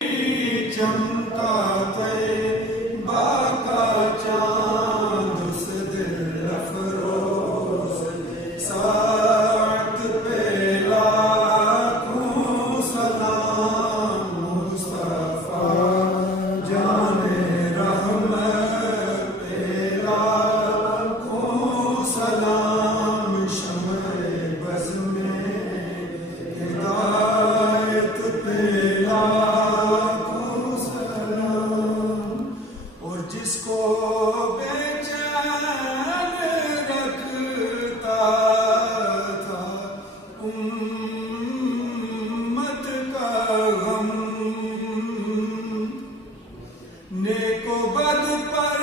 چمکا طیبہ کا چاند اس دل افروز ساعت پہ لاکھوں سلام مصطفیٰ جان رحمت پہ لاکھوں سلام شمع بز میں ہدایت پہ جس کو بے چین رکھتا تھا امت کا غم، نیک و بد پر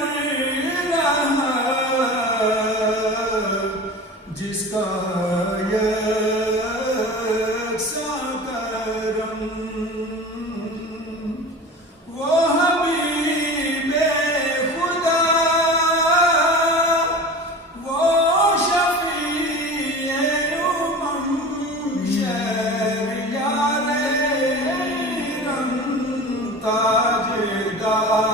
رہا جس کا یکساں کرم، وہ تاجدار